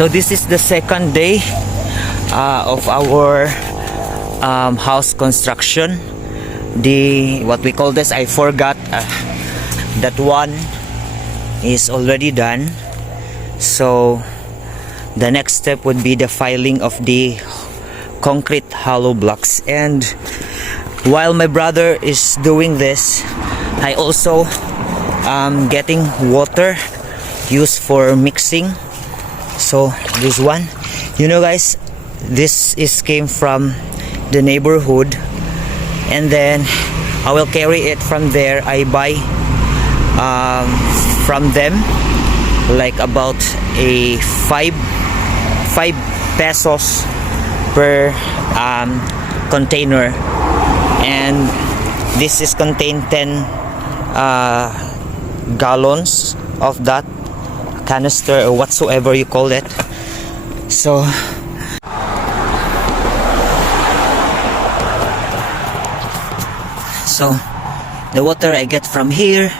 So this is the second day of our house construction. The what we call this, I forgot, that one is already done. So the next step would be the filing of the concrete hollow blocks. And while my brother is doing this, I also getting water used for mixing. So this one, you know guys, this is came from the neighborhood, and then I will carry it from there. I buy from them like about a 5 pesos per container, and this is contain 10 gallons of that canister or whatsoever you call it. So the water I get from here,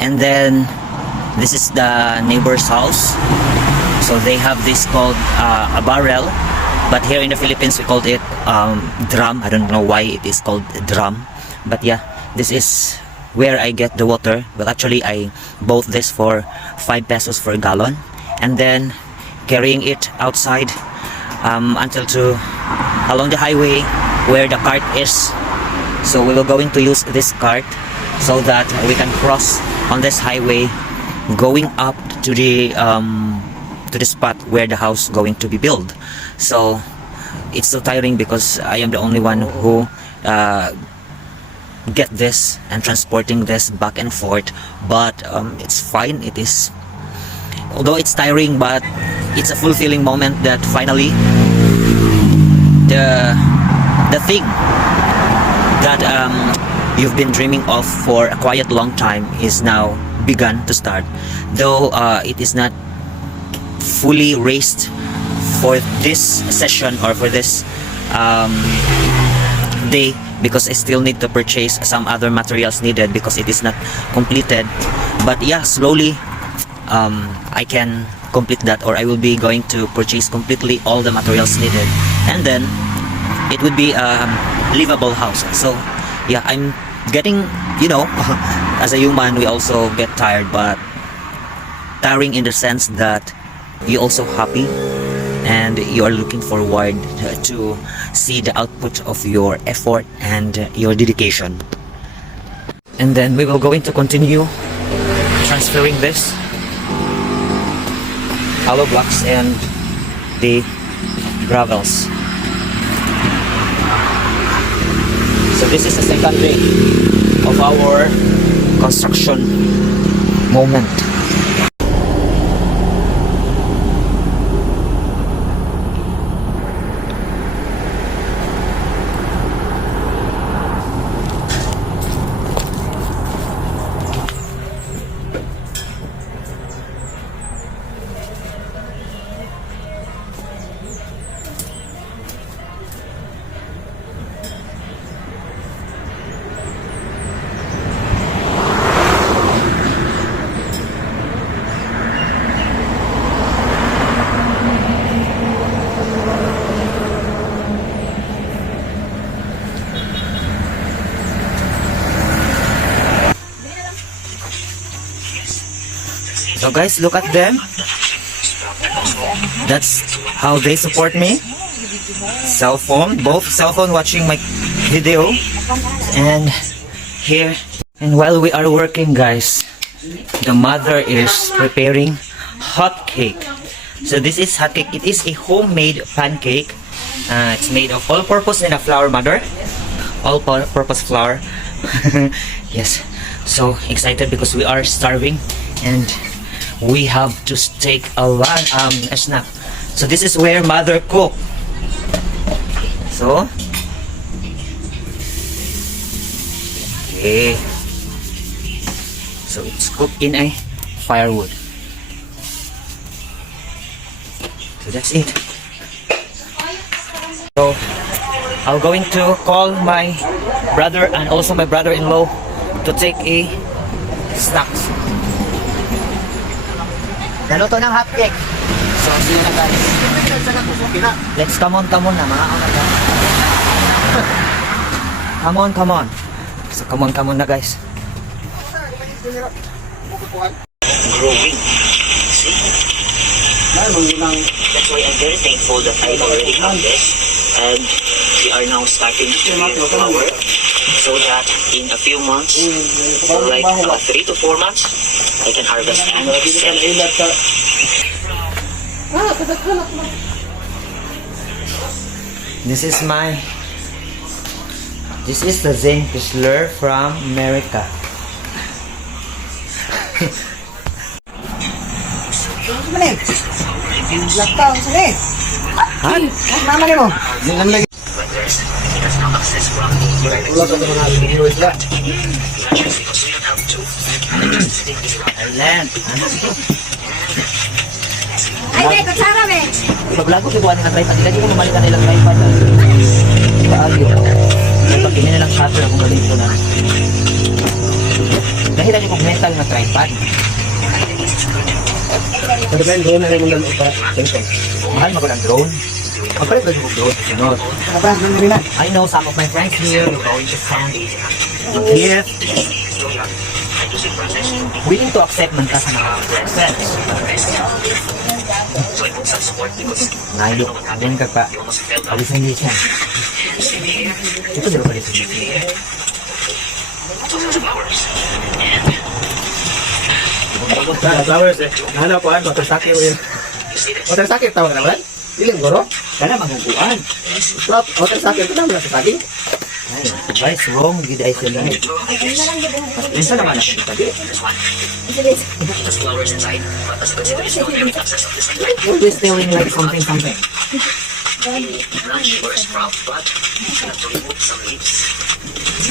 and then this is the neighbor's house. So they have this called a barrel, but here in the Philippines we called it drum. I don't know why it is called drum, but yeah, this is where I get the water. Well, actually I bought this for 5 pesos per gallon, and then carrying it outside until to along the highway where the cart is. So we will going to use this cart so that we can cross on this highway going up to the spot where the house going to be built. So it's so tiring because I am the only one who get this and transporting this back and forth, but it's fine. It is, although it's tiring, but it's a fulfilling moment that finally the thing that you've been dreaming of for a quite long time is now begun to start. Though it is not fully raised for this session or for this day, because I still need to purchase some other materials needed because it is not completed. But yeah, slowly I can complete that, or I will be going to purchase completely all the materials needed, and then it would be a livable house. So yeah, I'm getting, you know, as a human we also get tired, but tiring in the sense that you also happy and you are looking forward to see the output of your effort and your dedication. And then we will going to continue transferring this hollow blocks and the gravels. So this is the second day of our construction moment. So guys, look at them. That's how they support me. Cell phone, both cell phone watching my video, and here. And while we are working guys, the mother is preparing hot cake. So this is hot cake. It is a homemade pancake. It's made of all-purpose and a flour, mother. All-purpose flour. Yes. So excited because we are starving and we have to take a lot a snack. So this is where mother cook. So okay, so it's cooked in a firewood. So that's it. So I'm going to call my brother and also my brother-in-law to take a snacks. Naluto ng hotcake. So, see you na guys. Let's come on na mga kamat. Come on. So, come on na guys. Growing. See? That's why I'm very thankful that I already have this. And we are now starting to bear flower. So that in a few months, or like 3 to 4 months, I can harvest and sell it. This is the Zen Chrysler from America. Mama ni mo. Thailand. Ay, may kutsara, may. Pag-vlog ko, kibuhan nga tripod. Hindi ko mamalikan nilang tripod. Paagyo. Pag hindi nilang shutter, kung galing ko na. Dahil lang yung metal na tripod. Pagkain drone na rin mong dalawa pa. Mahal mo ko ng drone. Magpalit ba yung drone? Sunod. I know some of my friends here are going to send here. Willing to accept man ka sa mga friends. Ngayon, din ka pa. Alisin din siya. Ito di ba alisin din siya? Flowers eh. Nahanap ko watersake o yun. Watersake tawag na ba? Ilang goro? Kana maguguan. Watersake ito naman sa saging. Ay, guys, wrong. Gid ay sila. Isa naman ako tadi. Always doing like something.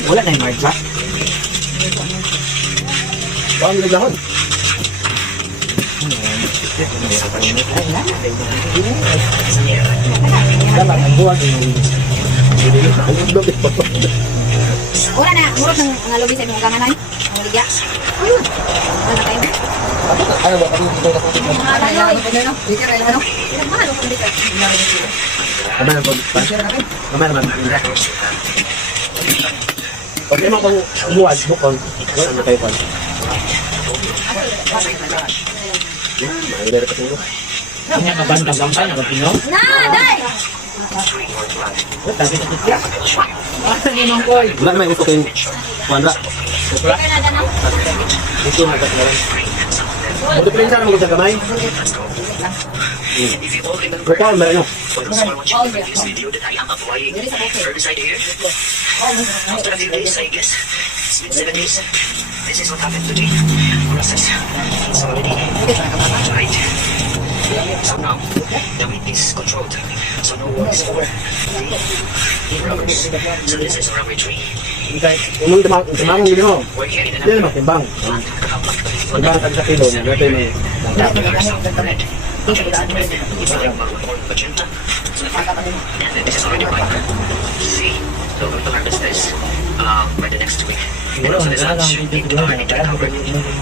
Wala na yung marja. Baka may naglahon. Dapat ang buwan yung Ura na, murot ng mga lobby sa imong ganganan. Ang ligya. Ano kayo? ano ba? Ano dito ka po? Mga laloy. Ano? Ano? Mahalo kung dito. Kamay na po. Kamay naman. Pag naman kung buwan, bukon, wala na kayo pa. Mahirap kasi mo. Kanya mabandang lang tayo, nagpino. Na, day! Wala may gusto kayong wala. Kaya na na. Gusto nga kasi naman. Buto pa rin sana mag-usap kamay. Rekawal ba rin no? After a few days, I guess. It's been 7 days. This is what happened to the process. It's already right. So now, the wind is controlled. So no one is over the rubbers. So this is a rubber tree. Unong timamong gini mo. We're here in Hindi an naman timbang. Timbang tag sa kilo. Ito yung may red. It's like maroon magenta. And then this is already white. See? So we're going to harvest this by the next week. And also this lunch, we need to cover it.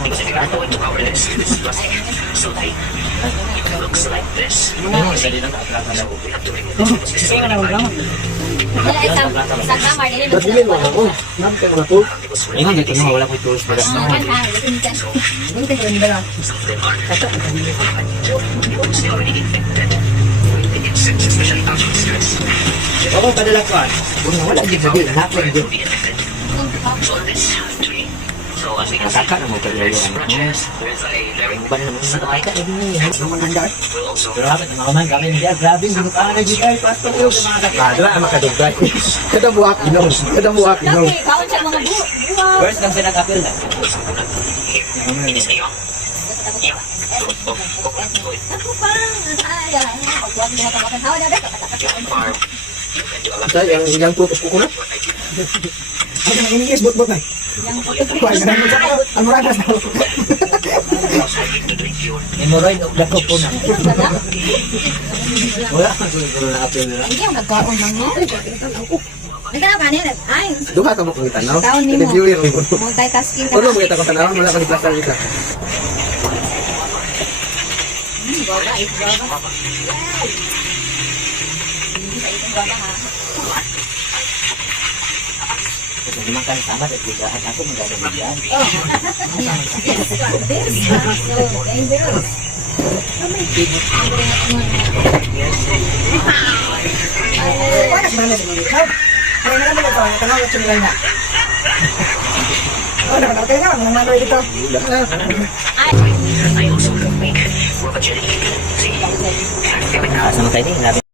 Because if you're not going to cover this plastic, so like, it looks like this. So we have to remove this because this is already white. Wala isang kamar din. ba't bilhin mo ako? Nabi kayo mga tool? Ingon dito no, wala ko tools para Yan ha, lupunta. Lupunta ko yung dalawa. some of them are mostly already infected with the insects, especially touching stress. Ako padala ko. Wala din sabi, natin din. Be infected. So on this tree, so as we can see, there's branches, there's a very Ba na naman sa kaya ka? will also Kadra makadugay. Kada buwak inom. Kada buwak inom. Laki, kaon siya mga buwa. First kang sinag-apil na. It is a Ako parang, pagbuwag mo sa mga hawa na dito. farm. You can do a lot Tay yang putos ko na. Ano nang ingis bot na. Ang ragas daw. to drink your Hemorrhoid of the po na. Wala ka siguro na apel na. Hindi yung nagkaon lang mo. Nagkana ka nila. Ay, Duha ka mo kung tanaw. Taon ni mo. Interviewer mo. multitasking ka Ano na. mo kita ko tanaw wala ka di plaster ita. guava, eat guava. Hindi sa itong guava ha. Hindi man kami sama at bigaan. Ako magagabigan. Oh. Yes, this is so dangerous. Panas ba na sa mga ikaw? Kaya na naman ito, tanong at sumilan na. Oh, nakatay na, mga manoy dito. Sama tayo din.